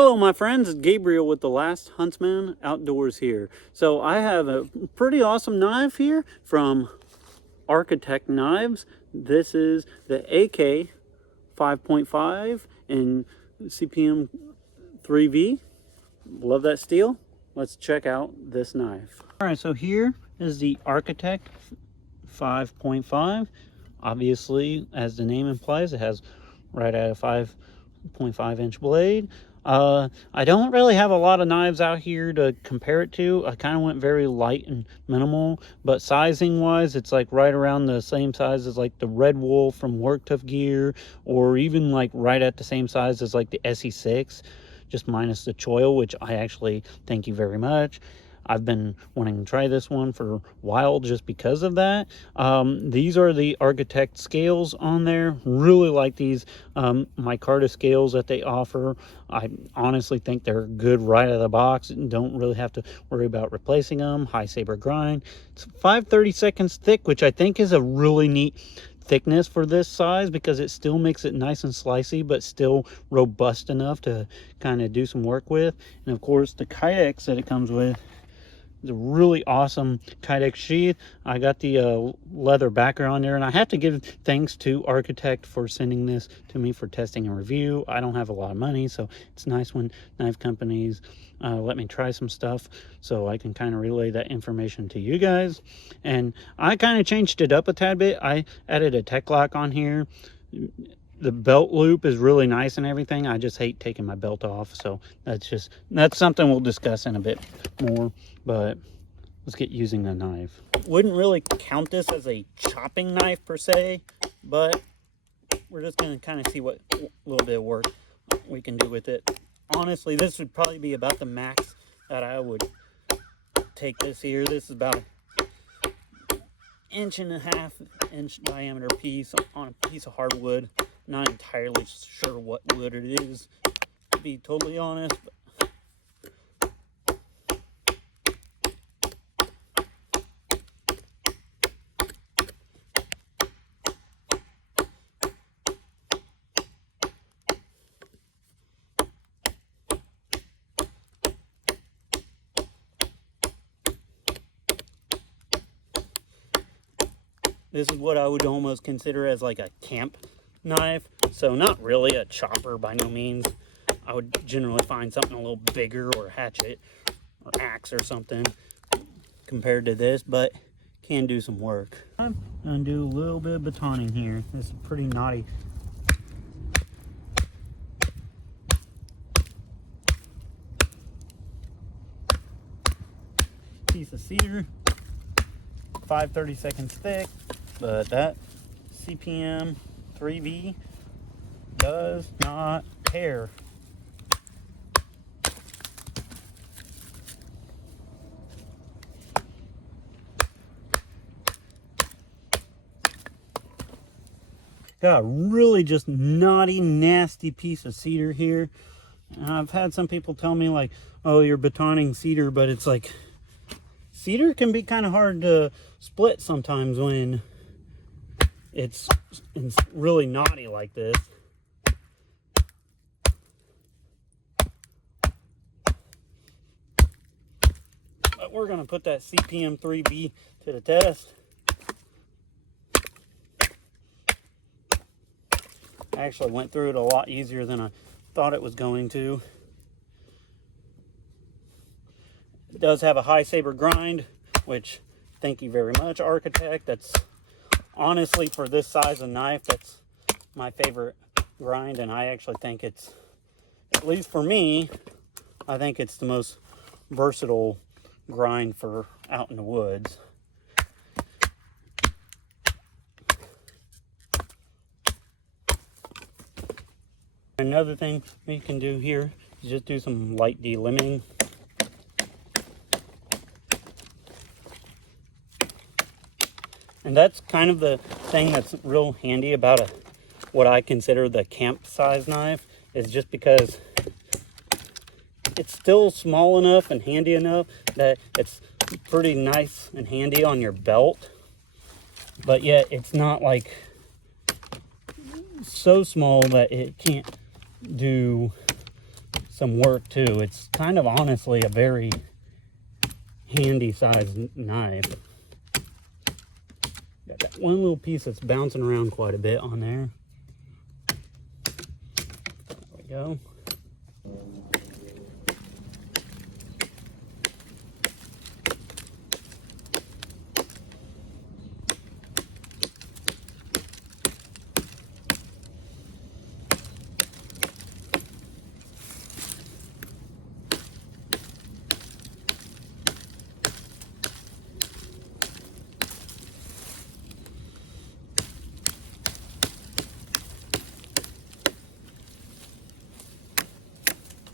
Hello my friends, it's Gabriel with The Last Huntsman Outdoors here. So I have a pretty awesome knife here from Architect Knives. This is the AK 5.5 in CPM 3V. Love that steel. Let's check out this knife. Alright, so here is the Architect 5.5. Obviously, as the name implies, it has right at a 5.5 inch blade. I don't really have a lot of knives out here to compare it to. I kind of went very light and minimal, but sizing wise, it's like right around the same size as like the Red Wolf from Work Tough Gear, or even like right at the same size as like the SE6, just minus the choil, which I actually thank you very much. I've been wanting to try this one for a while just because of that. These are the Architect scales on there. Really like these micarta scales that they offer. I honestly think they're good right out of the box and don't really have to worry about replacing them. High saber grind. It's 5/32 thick, which I think is a really neat thickness for this size because it still makes it nice and slicey but still robust enough to kind of do some work with. And of course the kydex that it comes with, it's a really awesome kydex sheath. I got the leather backer on there, and I have to give thanks to Architect for sending this to me for testing and review. I don't have a lot of money, so it's nice when knife companies let me try some stuff so I can kind of relay that information to you guys. And I kind of changed it up a tad bit. I added a tech lock on here. The belt loop is really nice and everything. I just hate taking my belt off, so that's something we'll discuss in a bit more. But let's get using the knife. Wouldn't really count this as a chopping knife per se, but we're just going to kind of see what little bit of work we can do with it. Honestly, this would probably be about the max that I would take this here. This is about an 1.5 inch diameter piece on a piece of hardwood. Not entirely sure what wood it is, to be totally honest. But this is what I would almost consider as like a camp knife, so not really a chopper by no means. I would generally find something a little bigger, or hatchet or axe or something compared to this, but can do some work. I'm gonna do a little bit of batoning here. This is pretty naughty. Piece of cedar, 5/32 thick, but that CPM 3V does not care. Got a really just knotty, nasty piece of cedar here. And I've had some people tell me like, oh, you're batoning cedar, but it's like, cedar can be kind of hard to split sometimes when it's really knotty like this. But we're going to put that CPM 3B to the test. I actually went through it a lot easier than I thought it was going to. It does have a high saber grind, which thank you very much, Architect. That's honestly, for this size of knife, that's my favorite grind, and I actually think it's, at least for me, I think it's the most versatile grind for out in the woods. Another thing we can do here is just do some light delimbing. And that's kind of the thing that's real handy about what I consider the camp size knife, is just because it's still small enough and handy enough that it's pretty nice and handy on your belt, but yet it's not like so small that it can't do some work too. It's kind of honestly a very handy sized knife. Got that one little piece that's bouncing around quite a bit on there. There we go.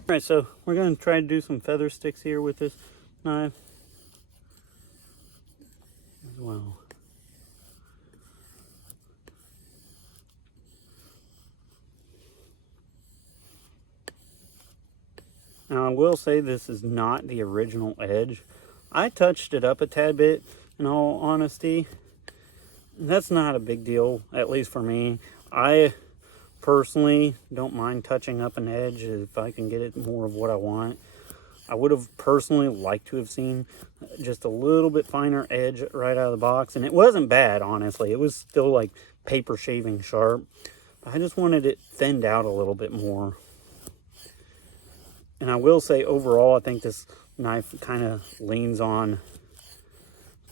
All right, so we're going to try to do some feather sticks here with this knife as well. Now I will say this is not the original edge. I touched it up a tad bit, in all honesty. That's not a big deal, at least for me. I personally don't mind touching up an edge if I can get it more of what I want. I would have personally liked to have seen just a little bit finer edge right out of the box, and it wasn't bad, honestly. It was still like paper shaving sharp. I just wanted it thinned out a little bit more. And I will say overall, I think this knife kind of leans on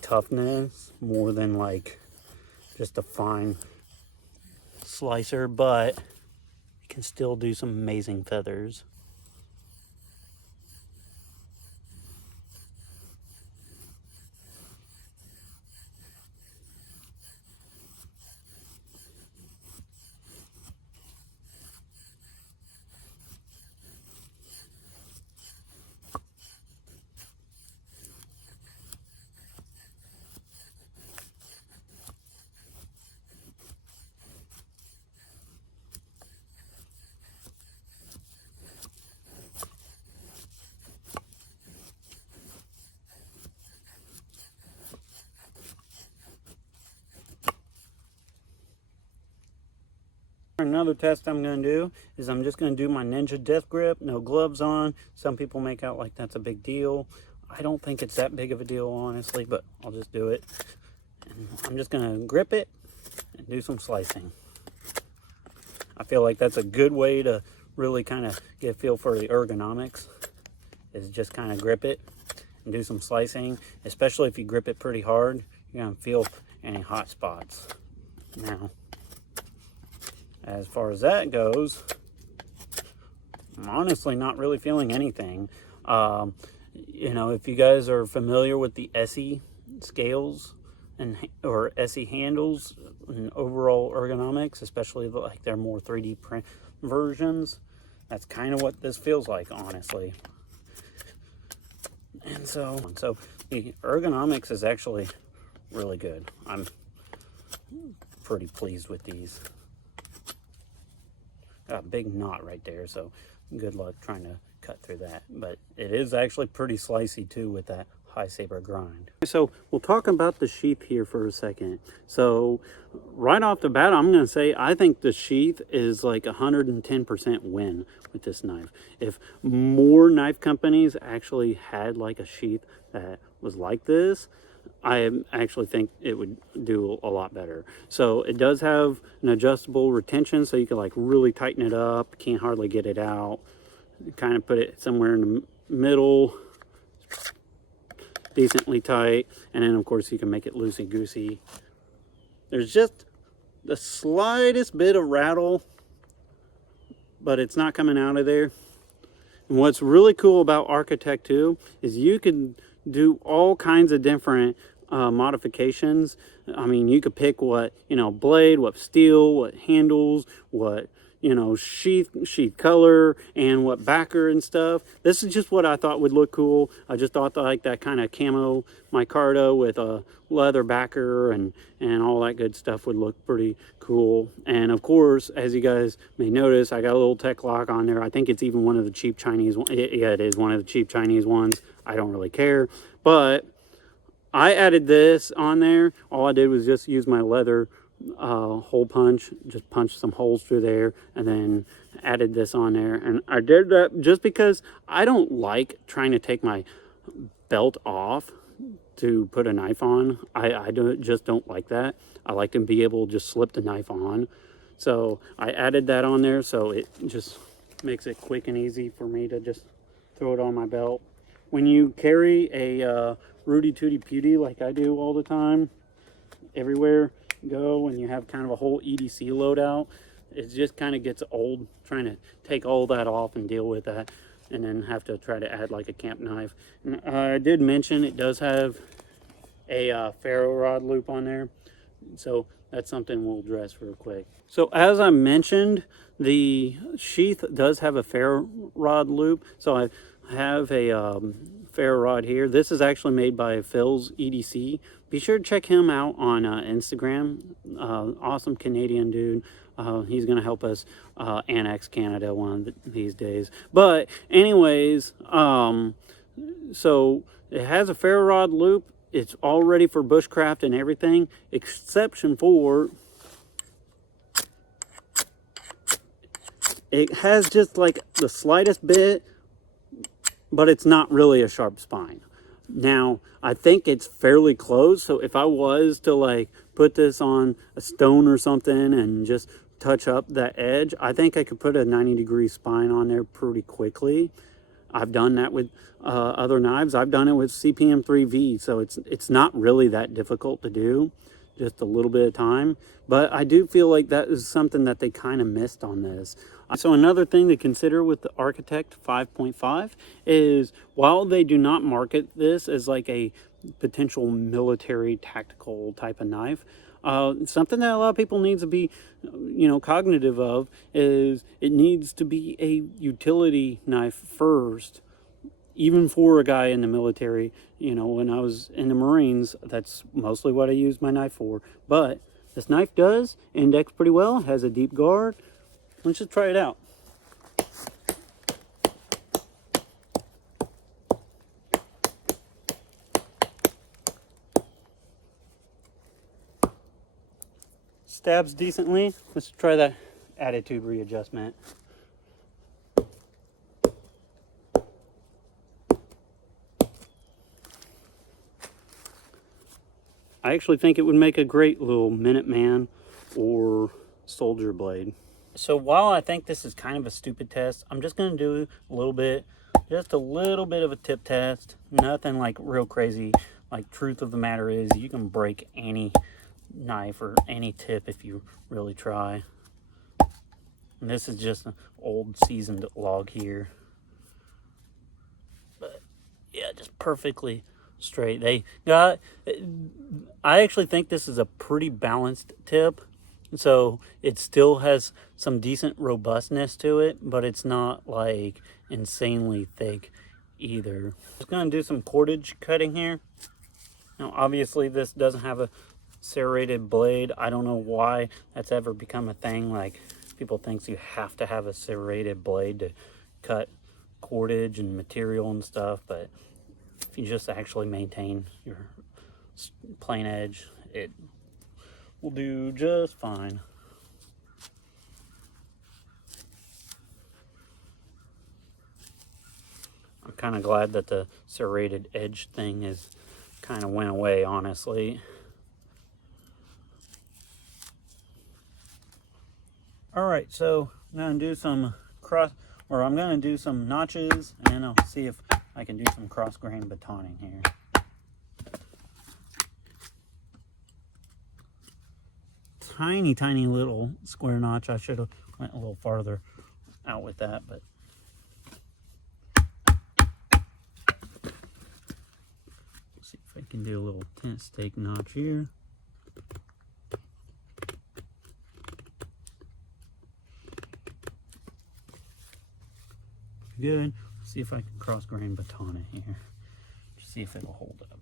toughness more than like just a fine slicer, but it can still do some amazing feathers. Another test I'm going to do is I'm just going to do my Ninja Death Grip, no gloves on. Some people make out like that's a big deal. I don't think it's that big of a deal, honestly, but I'll just do it. And I'm just going to grip it and do some slicing. I feel like that's a good way to really kind of get a feel for the ergonomics, is just kind of grip it and do some slicing, especially if you grip it pretty hard. You're going to feel any hot spots. Now, as far as that goes, I'm honestly not really feeling anything. You know, if you guys are familiar with the SE scales or SE handles and overall ergonomics, especially like their more 3D print versions, that's kind of what this feels like, honestly. And so the ergonomics is actually really good. I'm pretty pleased with these. Got a big knot right there, so good luck trying to cut through that. But it is actually pretty slicey too with that high saber grind. So we'll talk about the sheath here for a second. So right off the bat, I'm going to say I think the sheath is like 110% win with this knife. If more knife companies actually had like a sheath that was like this, I actually think it would do a lot better. So it does have an adjustable retention, so you can like really tighten it up. Can't hardly get it out. Kind of put it somewhere in the middle, decently tight, and then of course you can make it loosey-goosey. There's just the slightest bit of rattle, but it's not coming out of there. And what's really cool about Architect 2 is you can do all kinds of different modifications. I mean, you could pick what, you know, blade, what steel, what handles, what, you know, sheath color, and what backer and stuff. This is just what I thought would look cool. I just thought like that kind of camo micarta with a leather backer and all that good stuff would look pretty cool. And of course, as you guys may notice, I got a little tech lock on there. I think it's even one of the cheap Chinese ones. Yeah, it is one of the cheap Chinese ones. I don't really care, but I added this on there. All I did was just use my leather hole punch, just punched some holes through there and then added this on there. And I did that just because I don't like trying to take my belt off to put a knife on. I just don't like that. I like to be able to just slip the knife on. So I added that on there, so it just makes it quick and easy for me to just throw it on my belt. When you carry a Rudy Tooty Pewty like I do all the time, everywhere you go, and you have kind of a whole EDC loadout, it just kind of gets old trying to take all that off and deal with that, and then have to try to add like a camp knife. And, I did mention it does have a ferro rod loop on there, so that's something we'll address real quick. So as I mentioned, the sheath does have a ferro rod loop, so I have a ferro rod here. This is actually made by Phil's EDC. Be sure to check him out on Instagram. Awesome Canadian dude. He's gonna help us annex Canada one of these days. But anyways, so it has a ferro rod loop. It's all ready for bushcraft and everything, exception for it has just like the slightest bit, but it's not really a sharp spine. Now, I think it's fairly close, so if I was to like put this on a stone or something and just touch up that edge, I think I could put a 90-degree spine on there pretty quickly. I've done that with other knives. I've done it with CPM 3V, so it's not really that difficult to do, just a little bit of time. But I do feel like that is something that they kind of missed on this. So another thing to consider with the Architect 5.5 is, while they do not market this as like a potential military tactical type of knife, something that a lot of people need to be, cognitive of is it needs to be a utility knife first, even for a guy in the military. When I was in the Marines, that's mostly what I used my knife for. But this knife does index pretty well, has a deep guard. Let's just try it out. Stabs decently. Let's try that attitude readjustment. I actually think it would make a great little Minuteman or soldier blade. So while I think this is kind of a stupid test, I'm just going to do just a little bit of a tip test. Nothing like real crazy. Like, truth of the matter is, you can break any knife or any tip if you really try. And this is just an old seasoned log here. But yeah, just perfectly straight. I actually think this is a pretty balanced tip. So it still has some decent robustness to it, but it's not like insanely thick either. Just gonna do some cordage cutting here. Now obviously this doesn't have a serrated blade. I don't know why that's ever become a thing. Like, people think you have to have a serrated blade to cut cordage and material and stuff, but if you just actually maintain your plain edge, it will do just fine. I'm kind of glad that the serrated edge thing is kind of went away, honestly. All right, so I'm gonna do some I'm gonna do some notches, and I'll see if I can do some cross grain batoning here. Tiny little square notch. I should have went a little farther out with that, but see if I can do a little tent stake notch here. Good. Let's see if I can cross grain baton it here. Just see if it'll hold up.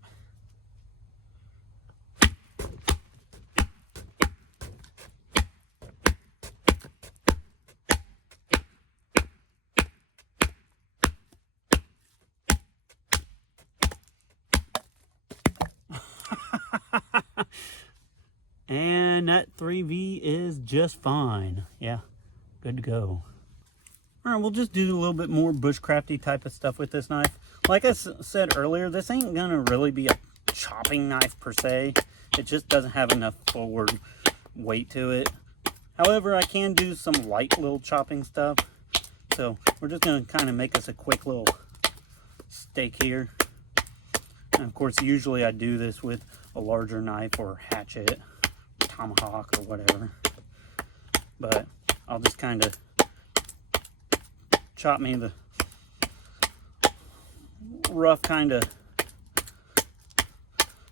And that 3V is just fine. Yeah, good to go. All right, we'll just do a little bit more bushcrafty type of stuff with this knife. Like I said earlier, this ain't gonna really be a chopping knife per se. It just doesn't have enough forward weight to it. However, I can do some light little chopping stuff. So we're just gonna kind of make us a quick little steak here. And of course, usually I do this with a larger knife or hatchet, tomahawk or whatever. But I'll just kind of chop me the rough kind of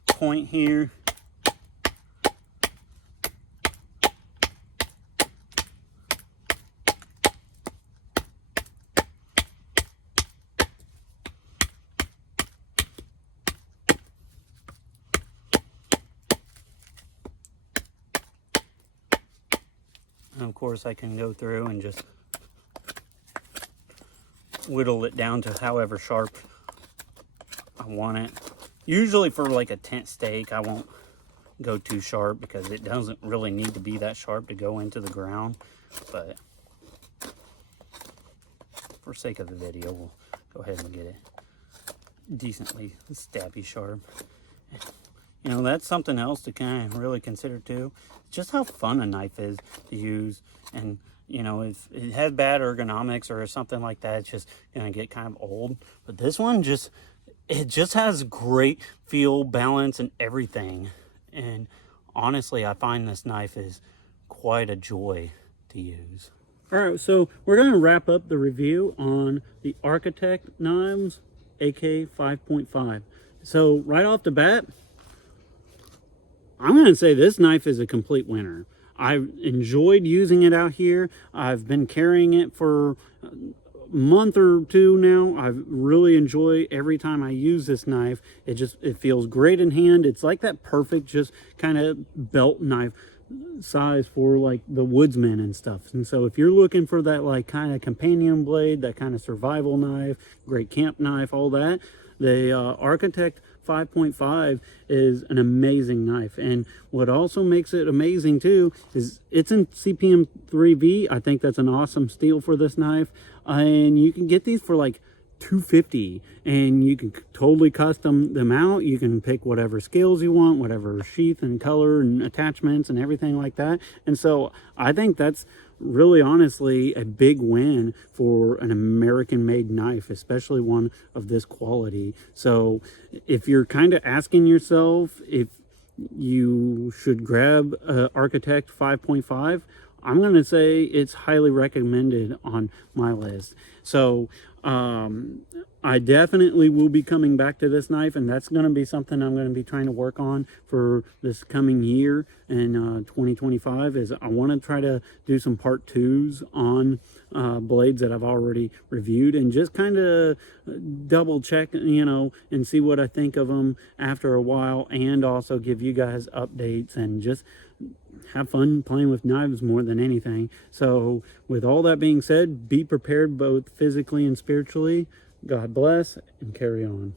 point here. And of course I can go through and just whittle it down to however sharp I want it. Usually for like a tent steak, I won't go too sharp because it doesn't really need to be that sharp to go into the ground. But for sake of the video, we'll go ahead and get it decently stabby sharp. You know, that's something else to kind of really consider too. Just how fun a knife is to use. And, you know, if it has bad ergonomics or something like that, it's just going to get kind of old. But this one it just has great feel, balance, and everything. And honestly, I find this knife is quite a joy to use. All right, so we're going to wrap up the review on the Architect knives AK 5.5. So right off the bat, I'm going to say this knife is a complete winner. I enjoyed using it out here. I've been carrying it for a month or two now. I really enjoy every time I use this knife. It feels great in hand. It's like that perfect just kind of belt knife size for like the woodsman and stuff. And so if you're looking for that like kind of companion blade, that kind of survival knife, great camp knife, all that, the Architect 5.5 is an amazing knife. And what also makes it amazing too is it's in CPM 3V. I think that's an awesome steal for this knife. And you can get these for like $250, and you can totally custom them out. You can pick whatever scales you want, whatever sheath and color and attachments and everything like that. And so I think that's really honestly a big win for an American made knife, especially one of this quality. So if you're kind of asking yourself if you should grab Architect 5.5, I'm going to say it's highly recommended on my list. So I definitely will be coming back to this knife, and that's going to be something I'm going to be trying to work on for this coming year in 2025. Is I want to try to do some part 2s on blades that I've already reviewed, and just kind of double check, you know, and see what I think of them after a while, and also give you guys updates and just have fun playing with knives more than anything. So with all that being said, be prepared both physically and spiritually. God bless, and carry on.